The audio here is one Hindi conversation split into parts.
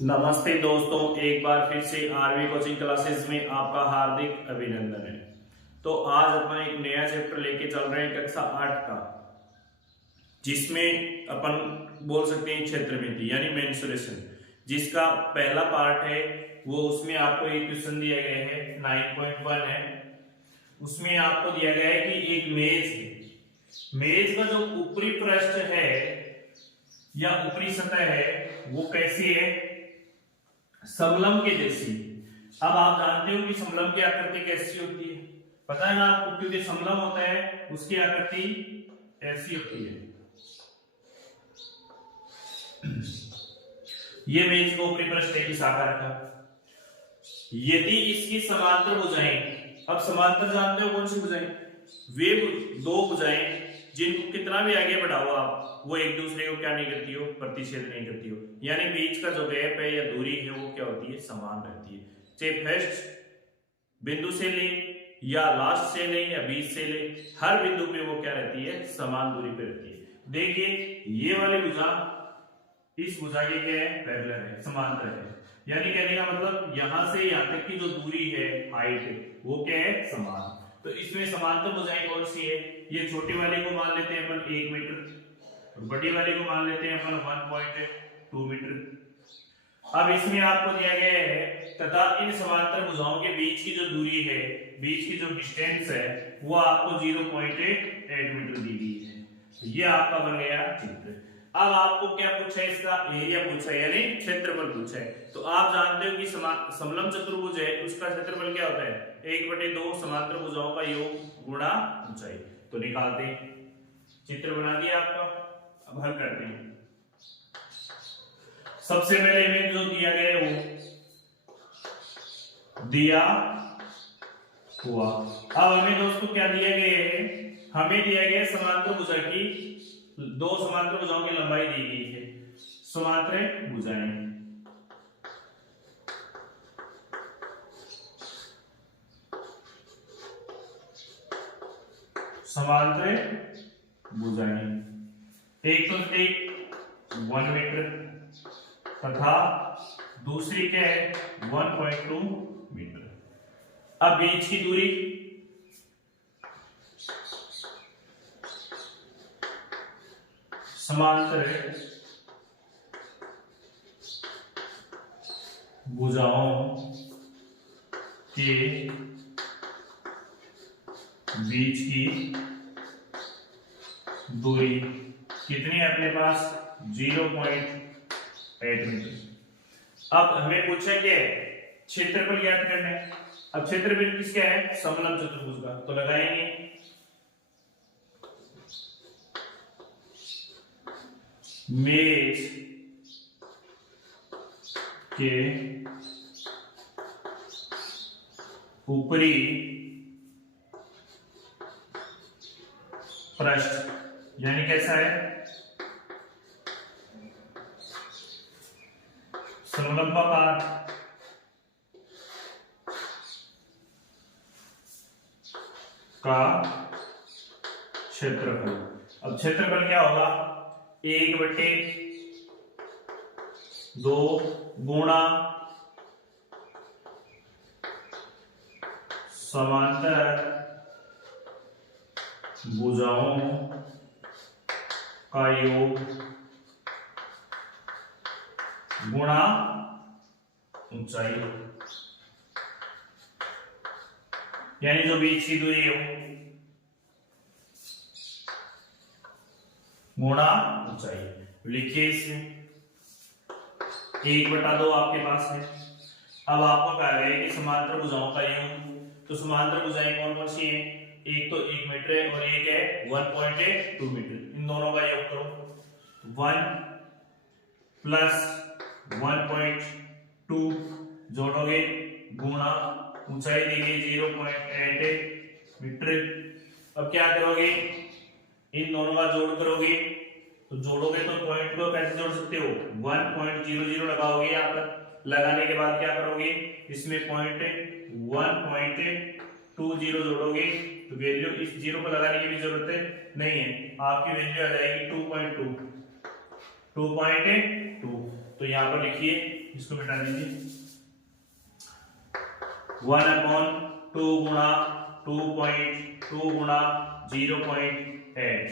नमस्ते दोस्तों, एक बार फिर से आरवी कोचिंग क्लासेस में आपका हार्दिक अभिनंदन है। तो आज अपन एक नया चैप्टर लेके चल रहे हैं कक्षा 8 का, जिसमें अपन बोल सकते हैं क्षेत्रमिति यानी मेंसुरेशन, जिसका पहला पार्ट है वो उसमें आपको एक क्वेश्चन दिया गया है 9.1 है। उसमें आपको दिया गया है कि एक मेज है, मेज का जो ऊपरी पृष्ठ है या ऊपरी सतह है वो कैसी है, समलम के जैसी। अब आप जानते हो कि समलम की आकृति कैसी होती है, पता है ना आपको, क्योंकि समलम होता है उसकी आकृति ऐसी होती है। ये मेज को ऊपरी पृष्ठ है इस आकार का। यदि इसकी समांतर भुजाएं, अब समांतर जानते हो कौन सी भुजाएं, वे दो भुजाएं जिनको कितना भी आगे बढ़ाओ आप, वो एक दूसरे को क्या नहीं करती हो, प्रतिच्छेद नहीं करती हो, यानी बीच का जो गैप है या दूरी है वो क्या होती है, समान रहती है। चाहे फर्स्ट बिंदु से ले या लास्ट से ले या बीच से ले, हर बिंदु पे वो क्या रहती है, समान दूरी पे रहती है। देखिए ये वाली भुजा इस भुजा के क्या है, पैरेलल है, समांतर है, यानी कहने का मतलब यहां से यहां तक की जो दूरी है, हाइट, वो क्या है, समान। तो इसमें समांतर भुजाएं कौन सी है, ये छोटी वाली को मान लेते हैं अपन 1 मीटर और बड़ी वाली को मान लेते हैं अपन 1.2 मीटर। अब इसमें आपको दिया गया है तथा इन समांतर भुजाओं के बीच की जो दूरी है, बीच की जो डिस्टेंस है, वो आपको 0.8 मीटर दी गई है। ये आपका बन गया चित्र। अब आपको क्या पूछा है, इसका एरिया पूछा है यानी क्षेत्रफल पूछा है। तो आप जानते हो कि समलम चतुर्भुज है, उसका क्षेत्रफल क्या होता है, 1/2 समांतर भुजाओं का योग गुणा ऊंचाई। तो निकालते हैं, चित्र बना दिया आपका, अब हल करते हैं। सबसे पहले हमें जो दिया गया है वो दिया हुआ। अब हमें दोस्तों क्या दिया गया है, हमें दिया गया समांतर भुजा की, दो समांतर भुजाओं की लंबाई दी गई है, समांतर भुजाएं। समांतर भुजाएं एक तो थी 1 मीटर तथा दूसरी क्या है 1.2 मीटर। अब बीच की दूरी समांतर भुजाओं के बीच की दूरी कितनी है अपने पास, 0.8 मीटर। अब हमें पूछा क्या है, क्षेत्रफल ज्ञात करना है। अब क्षेत्रफल किसका है, समलम चतुर्भुज का, तो लगाएंगे मेज के ऊपरी पृष्ठ यानी कैसा है, समलंबाकार का क्षेत्रफल। अब क्षेत्रफल क्या होगा, 1/2 गुणा समांतर भुजाओं का योग गुणा ऊंचाई, यानी जो बीच की दूरी है गुणा ऊंचाई। लिखिए इसमें 1/2 आपके पास है। अब आपको कहा गया है कि समांतर भुजाओं का योग, तो समांतर भुजाएं कौन कौन सी है, एक तो 1 मीटर है और एक है 1.2 मीटर। इन दोनों का योग करो, 1 प्लस 1.2 जोड़ोगे गुणा ऊंचाई दी गई 0.8 मीटर। अब क्या करोगे, इन दोनों का जोड़ करोगे, तो जोड़ोगे तो पॉइंट को कैसे जोड़ सकते हो, 1.00 लगाओगे, यहाँ पर लगाने के बाद क्या करोगे, इसमें पॉइंट 1.20 जोड़ोगे, तो वैल्यू इस जीरो को लगाने की भी जरूरत नहीं है, आपकी वैल्यू आ जाएगी 2.2। 2.2। तो यहाँ पर लिखिए, इसको मिटा दीजिए, 1/2 गुणा 2.2 गुणा 0.8।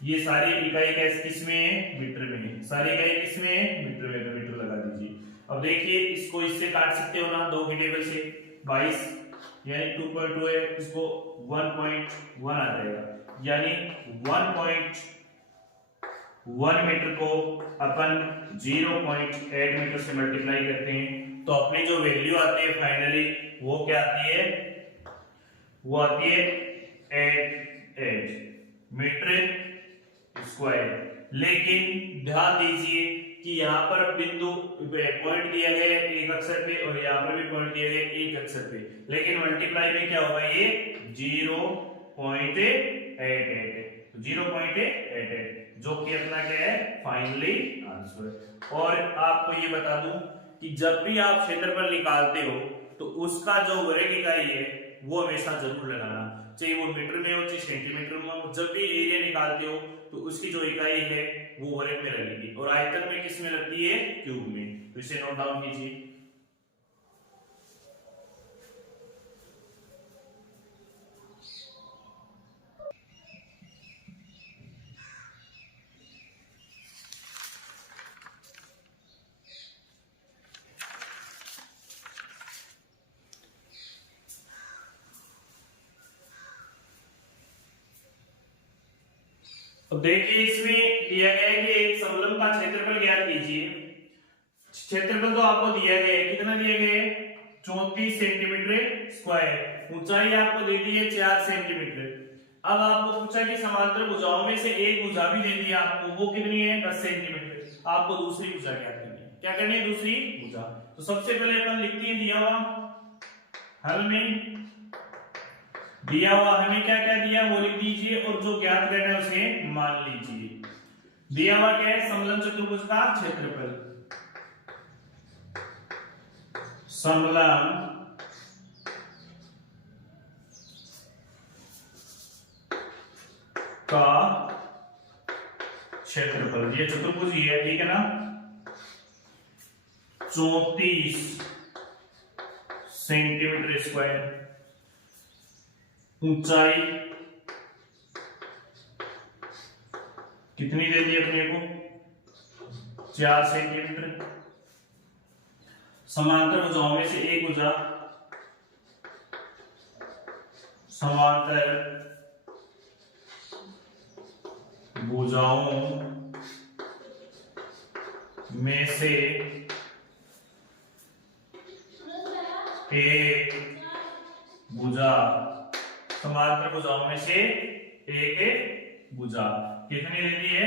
ये सारी इकाई किसमें है? मीटर में है। सारी इकाई किसमें है? मीटर में। तो मीटर लगा दीजिए। अब देखिए, इसको इससे काट सकते हो ना, 2 की टेबल से 22 यानी 2.2 है, इसको 1.1 आ जाएगा, यानी 1.1 मीटर को अपन 0.8 मीटर से मल्टीप्लाई करते हैं तो अपनी जो वैल्यू आती है फाइनली वो क्या आती है? वो आती है 8 मीटर स्क्वायर। लेकिन ध्यान दीजिए कि यहाँ पर बिंदु पॉइंट दिया गया है एक अक्षर पे और यहाँ पर भी पॉइंट दिया गया है एक अक्षर पे, लेकिन मल्टीप्लाई में क्या होगा? ये 0.88, 0.88 जो कि अपना क्या है? Finally answer. और आपको ये बता दूं कि जब भी आप क्षेत्रफल निकालते हो तो उसका जो वर्ग इकाई है वो हमेशा जरूर लगाना, चाहे वो मीटर में हो चाहे सेंटीमीटर में हो। जब भी एरिया निकालते हो तो उसकी जो इकाई है वो वर्ग में लगेगी, और आयतन में किस में लगती है? क्यूब में। तो इसे नोट डाउन कीजिए। तो देखिए, इसमें दिया गया है कि एक समलंब का क्षेत्रफल ज्ञात कीजिए। क्षेत्रफल तो आपको दिया गया है, कितना दिया गया है? 34 सेंटीमीटर स्क्वायर। ऊंचाई आपको दे दी है 4 सेंटीमीटर। अब आपको पूछा कि समांतर भुजाओं में से एक भुजा भी दे दी आपको, वो कितनी है? 10 सेंटीमीटर। आपको दूसरी भुजा ज्ञात करनी है। क्या करनी है? दूसरी भुजा। तो सबसे पहले अपन लिखते हैं दिया हुआ हल में, दिया हुआ हमें क्या क्या दिया वो लिख दीजिए, और जो ज्ञात करना है उसे मान लीजिए। दिया हुआ क्या है? समलंब चतुर्भुज का क्षेत्रफल। समलंब का क्षेत्रफल, ये चतुर्भुज ही है, ठीक है ना? 34 सेंटीमीटर स्क्वायर। ऊंचाई कितनी दे दी अपने को? 4 सेंटीमीटर। समांतर भुजाओं में से एक भुजा, समांतर भुजाओं में से एक भुजा, समांतर भुजाओं में से एक भुजा कितनी देती है?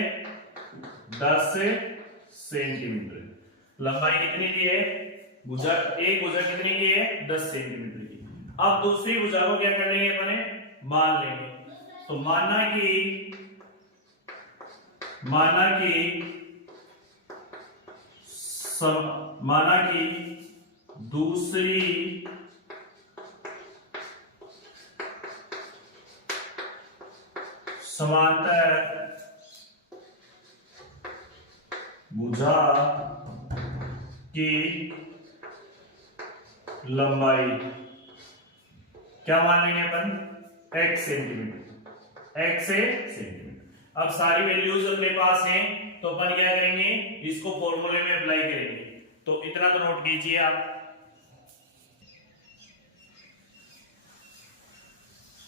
10 सेंटीमीटर। लंबाई कितनी की है? भुजा, एक भुजा कितनी की है? 10 सेंटीमीटर की। अब दूसरी भुजा को क्या कर लेंगे अपने? मान लेंगे। तो माना कि दूसरी समांतर भुजा की लंबाई क्या मान लेंगे अपन? x centimetre, x centimetre. अब सारी वैल्यूज अपने पास हैं तो अपन क्या करेंगे? इसको फॉर्मूले में अप्लाई करेंगे। तो इतना तो नोट कीजिए आप,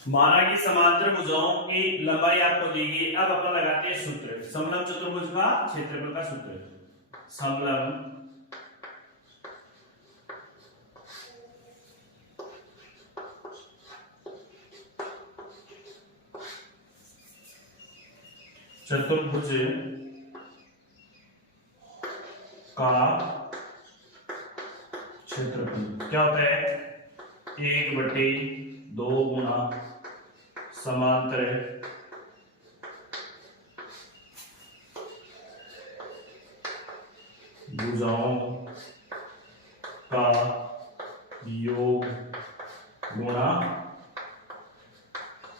माना कि समांतर भुजाओं की लंबाई आपको दी गई। अब अपन लगाते हैं सूत्र, समलंब चतुर्भुज का क्षेत्रफल का सूत्र। समलंब चतुर्भुज का क्षेत्रफल क्या होता है? 1/2 गुणा समांतर भुजाओं का योग गुणा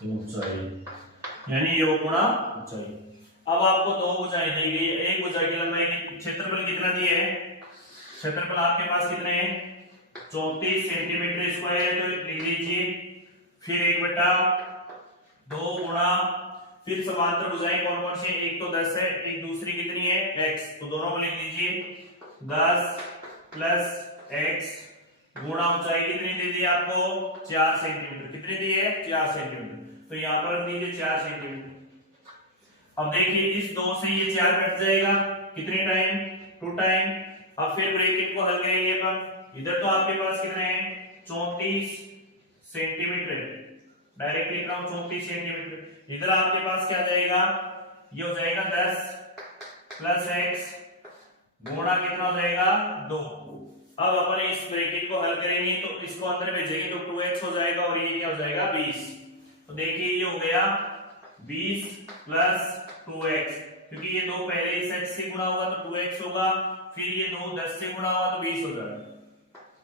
ऊंचाई, यानी योग गुणा ऊंचाई। अब आपको दो भुजाएं दी गई, एक भुजा की लंबाई क्षेत्रफल कितना दिया है, क्षेत्रफल आपके पास कितने हैं 34 सेंटीमीटर स्क्वायर है, तो लिख लीजिए फिर 1/2 गुणा, फिर समांतर भुजाएं कौन कौन सी, एक तो 10 है, एक दूसरी कितनी है x, तो दोनों को लिख लीजिए 10 प्लस x गुणा ऊंचाई कितनी दे दी आपको 4 सेंटीमीटर, कितनी दी है 4 सेंटीमीटर, तो यहां पर रख दीजिए 4 सेंटीमीटर। अब देखिए इस 2 से ये 4 कट जाएगा, कितने टाइम 2 टाइम। अब फिर ब्रैकेट को हल करेंगे अपन, इधर तो आपके पास कितने हैं 34 सेंटीमीटर, डायरेक्ट लिख रहा हूं 34 सेंटीमीटर, इधर आपके पास क्या जाएगा, ये हो जाएगा 10 प्लस x गुणा कितना हो जाएगा 2। अब अपन इस ब्रैकेट को हल करेंगे तो इसको अंदर भेजेंगे तो 2x हो जाएगा और ये क्या हो जाएगा 20। तो देखिए ये हो गया 20 प्लस 2x, क्योंकि ये दो पहले इस x से गुणा होगा तो 2x होगा, फिर ये दो 10 से गुणा होगा तो 20 हो जाएगा,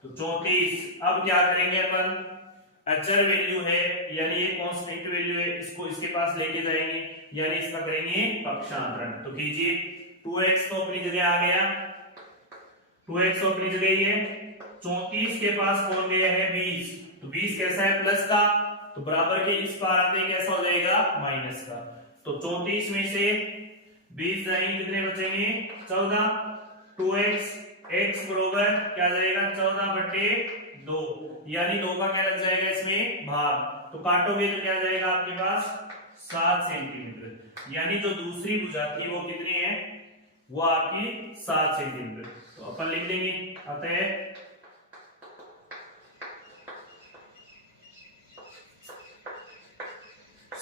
तो 34। अब क्या करेंगे अपन, अचर वैल्यू है यानी ये कांस्टेंट वैल्यू है, इसको इसके पास लेके जाएंगे यानी इसका करेंगे पक्षांतरण। तो कीजिए 2x तो अपनी जगह आ गया, 2x तो अपनी जगह ही है, 34 के पास कौन गया है 20, तो 20 कैसा है प्लस का, तो बराबर के इस पार आते कैसा हो जाएगा माइनस का, तो 34 में से 20 जाएंगे कितने बचेंगे 14, 2x x बराबर क्या जाएगा 14/2, यानी 2 का क्या लग जाएगा इसमें भाग, तो काटोगे तो क्या जाएगा आपके पास 7 सेंटीमीटर, यानी जो दूसरी भुजा थी वो कितनी है वो आपकी 7 सेंटीमीटर। तो अपन लिख देंगे अतः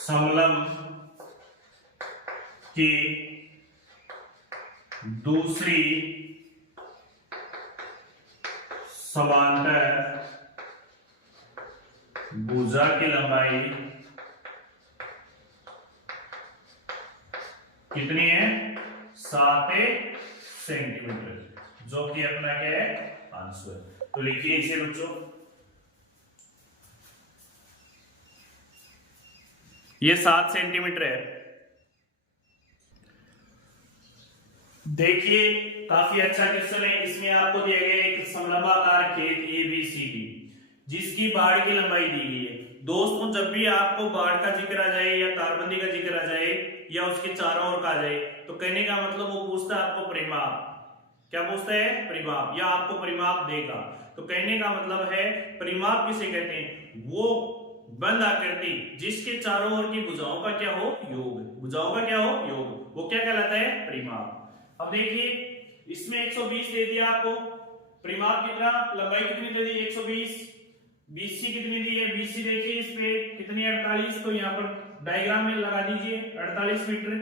समलंब की दूसरी समांतर भुजा की लंबाई कितनी है 7 सेंटीमीटर, जो कि अपना क्या है आंसर। तो लिखिए इसे बच्चों, ये 7 सेंटीमीटर है। देखिए काफी अच्छा क्वेश्चन है, इसमें आपको दिया गया एक समलंबाकार खेत ABCD जिसकी बाड़ की लंबाई दी गई है। दोस्तों जब भी आपको बाड़ का जिक्र आ जाए या तारबंदी का जिक्र आ जाए या उसके चारों ओर का आ जाए तो कहने का मतलब वो पूछता है आपको परिमाप, क्या पूछता है परिमाप, या आपको परिमाप देगा। तो कहने का मतलब है परिमाप किसे कहते हैं, वो बंद आकृति जिसके चारों ओर की भुजाओं का क्या हो योग, भुजाओं का क्या हो योग, वो क्या कहलाता है परिमाप। अब देखिए इसमें 120 दे दिया आपको, परिमाप कितना लंबाई कितनी दे दी 120, BC कितनी दी है BC देखिए इस पे कितनी 48, तो यहाँ पर डायग्राम में लगा दीजिए 48 मीटर।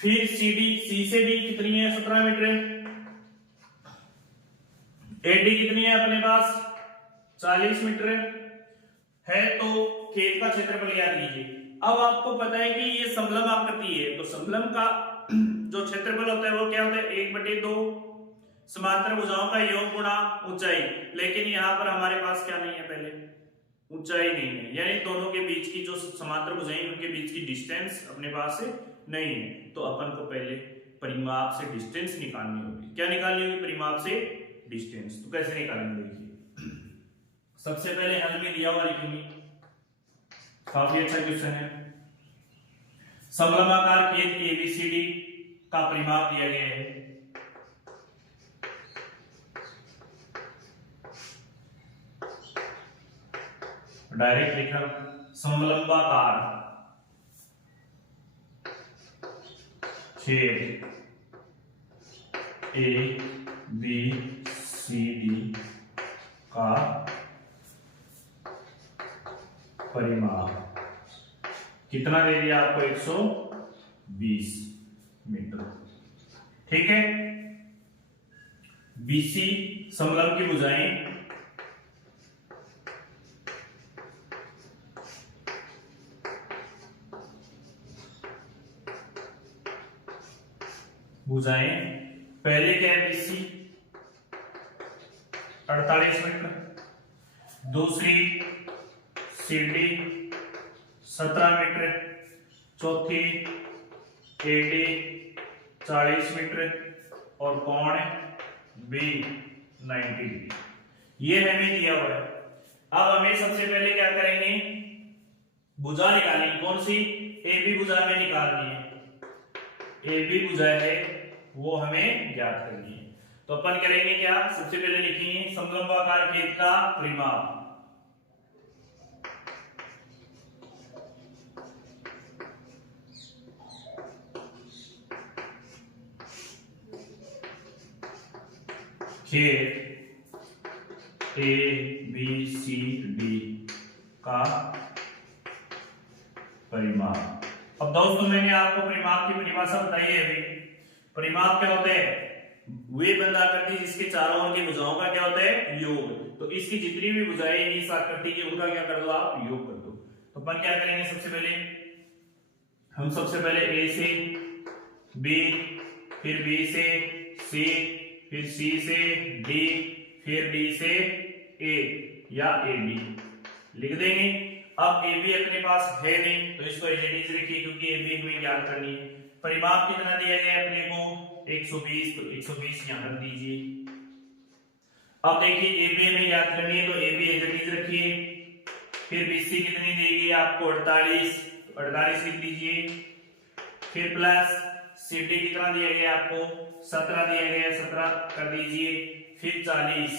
फिर C से D कितनी है 17 मीटर, AD कितनी है अपने पास 40 मीटर है, तो खेत का क्षेत्रफल याद कीजिए। अब आपको पता है कि ये समलंब आकृति है, तो समलंब का जो क्षेत्रफल होता है वो क्या होता है 1/2 समांतर भुजाओं का योग गुणा ऊंचाई, लेकिन यहाँ पर हमारे पास क्या नहीं है पहले ऊंचाई नहीं है, यानी दोनों के बीच की जो समांतर भुजाएं उनके बीच की डिस्टेंस अपने पास से नहीं है, तो अपन को पहले परिमाप से डिस्टेंस निकालनी होगी। क्या निकालनी होगी परिमाप से डिस्टेंस, तो कैसे निकालेंगे देखिए, सबसे पहले हल में दिया हुआ लिखेंगे, काफी अच्छा क्वेश्चन है। समलंबाकार खेत ABCD का परिमाप दिया गया है, डायरेक्ट लिखा समलंबाकार खेत ABCD का परिमाप कितना दे दिया आपको 120 मीटर, ठीक है। BC समलंब की भुजाएं पहले क्या है BC 48 मीटर, दूसरी CD 17 मीटर, चौथी AD 40 मीटर और कोण B 90 डिग्री, ये हमें दिया हुआ है। अब हमें सबसे पहले क्या करेंगे, भुजा निकालेंगे। कौन सी? AB भुजा में निकालनी है। AB भुजा है वो हमें ज्ञात करनी है। तो अपन करेंगे क्या, सबसे पहले लिखेंगे समलंबाकार खेत का परिमाप। खेत ABCD का परिमाप। अब दोस्तों मैंने आपको परिमाप की परिभाषा बताई है अभी। परिमाप क्या होता है? वे बंद आकृति जिसके चारों ओर की भुजाओं का क्या होता है? योग। तो इसकी जितनी भी भुजाएं इस आकृति की उनका क्या कर दो आप? योग कर दो। तो अपन क्या करेंगे, सबसे पहले A से B, फिर B से C, फिर C से D, फिर D से A या AB लिख देंगे। अब AB अपने पास है नहीं तो इसको एज इट इज रखिए क्योंकि AB हमें ज्ञात करनी है। परिमाप कितना दिया गया अपने को? 120, तो 120 यहां रख दीजिए। अब देखिए AB हमें ज्ञात करनी है तो AB एज इट इज रखिए। फिर BC कितनी देगी आपको? 48, 48 लिख दीजिए। फिर प्लस CD कितना दिया गया आपको? 17 दिया गया, 17 कर दीजिए। फिर 40,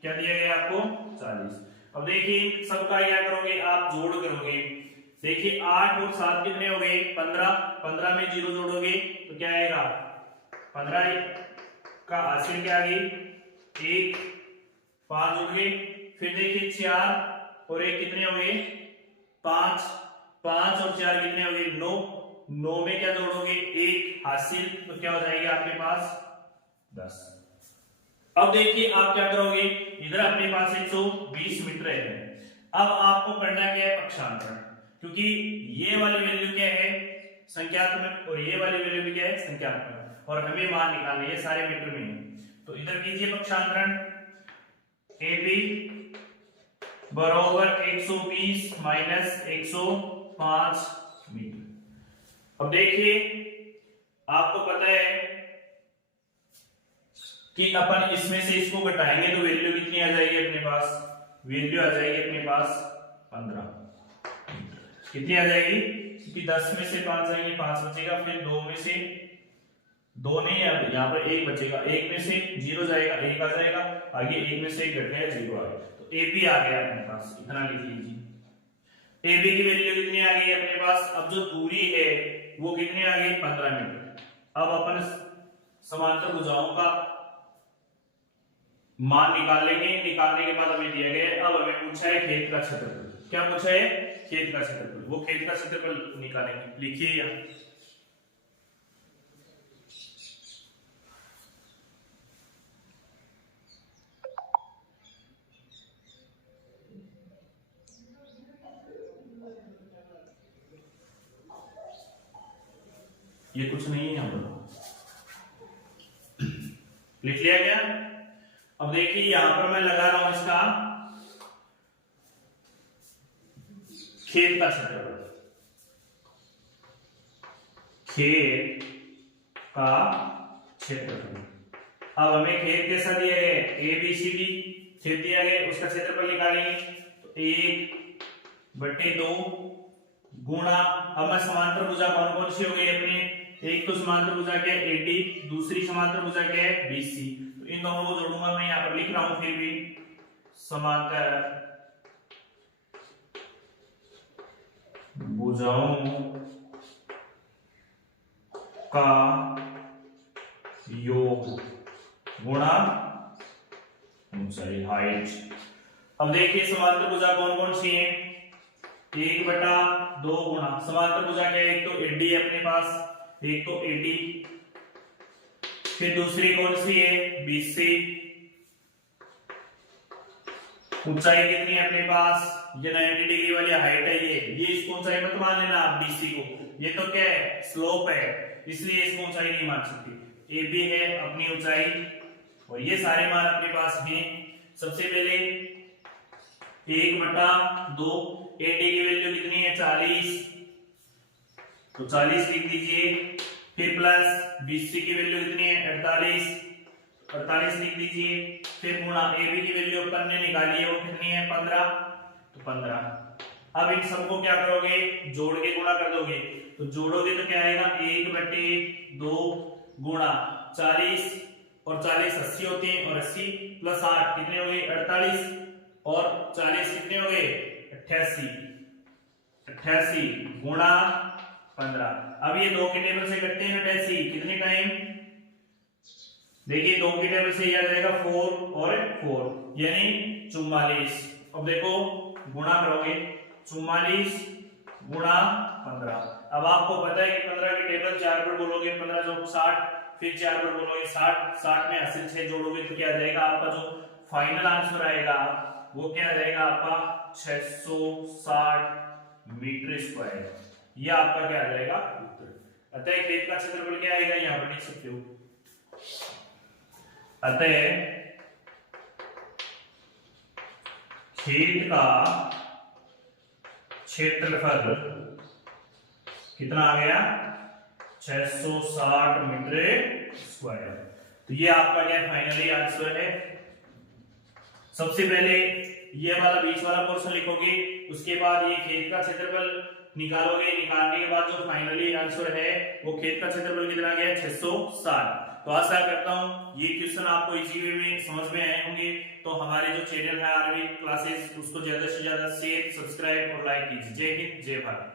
क्या दिया गया आपको? 40। अब देखिए सबका क्या करोगे आप? जोड़ करोगे। देखिए 8 और 7 कितने हो गए? 15, 15 में 0 जोड़ोगे तो क्या आएगा? 15 का हासिल क्या आ गई? 1, 5 जुड़ गए। फिर देखिए 4 और 1 कितने हो गए? 5, 5 और 4 कितने हो गए? 9, 9 में क्या जोड़ोगे? 1 हासिल, तो क्या हो जाएगा आपके पास? 10। अब देखिए आप क्या करोगे, इधर अपने पास 120 मीटर है। अब आपको करना क्या है? पक्षांतरण, क्योंकि ये वाली वैल्यू क्या है? संख्यात्मक, और ये वाली वैल्यू भी क्या है? संख्यात्मक, और हमें मान निकालना है, ये सारे मीटर में है। तो इधर कीजिए पक्षांतरण। AB बराबर 120 माइनस 105 मीटर। अब देखिए आपको पता है कि अपन इसमें से इसको घटाएंगे तो वैल्यू कितनी आ जाएगी अपने पास? वैल्यू आ जाएगी अपने पास 15। कितनी आ जाएगी? क्योंकि 10 में से 5 जाएंगे, 5 बचेगा। फिर 2 में से 2 नहीं, यहाँ पर 1 बचेगा। 1 में से 0 जाएगा, 1 आ जाएगा। आगे 1 में से 1 घट गया, 0 आ गया। तो AB आ गया अपने पास, इतना लिख लीजिए। AB की वैल्यू कितनी आ गई अपने पास? अब जो दूरी है वो कितनी आ गई? 15 मीटर। अब अपन समांतर भुजाओं का मान निकाल लेंगे। निकालने के बाद हमें दिया गया, अब हमें पूछा है खेत का क्षेत्रफल। क्या पूछा है? खेत का क्षेत्रफल। वो खेत का क्षेत्रफल निकालेंगे, लिखिए यहाँ। ये कुछ नहीं है यहाँ पर, लिख लिया गया। अब देखिए यहां पर मैं लगा रहा हूं इसका खेत का क्षेत्रफल। खेत का क्षेत्रफल। अब हमें खेत कैसा दिया गया? ABCD खेत दिया गया, उसका क्षेत्रफल निकालेंगे। तो 1/2 गुणा, अब मैं समांतर भुजा कौन कौन सी हो गई अपनी? एक तो समांतर भुजा क्या है? AD, दूसरी समांतर भुजा क्या है? BC। तो इन दोनों को जोड़ूंगा मैं, यहां पर लिख रहा हूं फिर भी समांतर भुजाओं का योग गुणा ऊंचाई, हाइट। अब देखिए समांतर भुजा कौन कौन सी है? 1/2 गुणा समांतर भुजा क्या है? एक तो AD है अपने पास, एक तो AD, फिर दूसरी कौन सी है? BC। ऊंचाई कितनी है अपने पास? ये 90 डिग्री वाली हाइट है। ये इसको ऊंचाई मत मान लेना आप BC को, ये तो क्या है? स्लोप है, इसलिए इसको ऊंचाई नहीं मान सकते। AB है अपनी ऊंचाई, और ये सारे मान अपने पास हैं। सबसे पहले 1/2, AD की वैल्यू कितनी है? 40, तो 40 लिख दीजिए। फिर प्लस बीसी की वैल्यू कितनी है 48, 48 लिख दीजिए। फिर गुणा AB की वैल्यू अपन ने निकाली है वो कितनी है 15, तो 15। अब इन सबको क्या करोगे, जोड़ के गुणा कर दोगे। तो जोड़ोगे तो क्या आएगा 1/2 गुणा 40, और 40 80 होते हैं, और 80 प्लस 8 कितने हो गए 48, और 40 कितने हो गए 88, 88 गुणा 15। अब ये 2 के टेबल से कटते हैं 88 कितने टाइम, देखिए 2 के टेबल से ये आ जाएगा 4 और 4 यानी 44। अब देखो गुणा करोगे 44 गुणा 15। अब आपको पता है कि 15 के टेबल 4 पर बोलोगे 15 जो 60, फिर 4 पर बोलोगे 60, 60 में 80 6 जोड़ोगे तो क्या आ जाएगा आपका जो फाइनल आंसर आएगा वो क्या आ जाएगा आपका 660 मीटर स्क्वायर। ये आपका क्या आ जाएगा उत्तर। अतः खेत का क्षेत्रफल क्या आएगा यहाँ पर लिख सकते हो। अतः खेत का क्षेत्रफल कितना आ गया 660 मीटर स्क्वायर। तो ये आपका क्या फाइनली आंसर है। सबसे पहले ये वाला बीच वाला पोर्शन लिखोगे, उसके बाद ये खेत का क्षेत्रफल निकालोगे, निकालने के बाद जो फाइनली आंसर है वो खेत का क्षेत्रफल कितना गया 660। तो आशा करता हूं ये क्वेश्चन आपको इजी वे में समझ में आए होंगे। तो हमारे जो चैनल है आरवी क्लासेस उसको ज्यादा से ज्यादा शेयर, सब्सक्राइब और लाइक कीजिए। जय हिंद, जय भारत।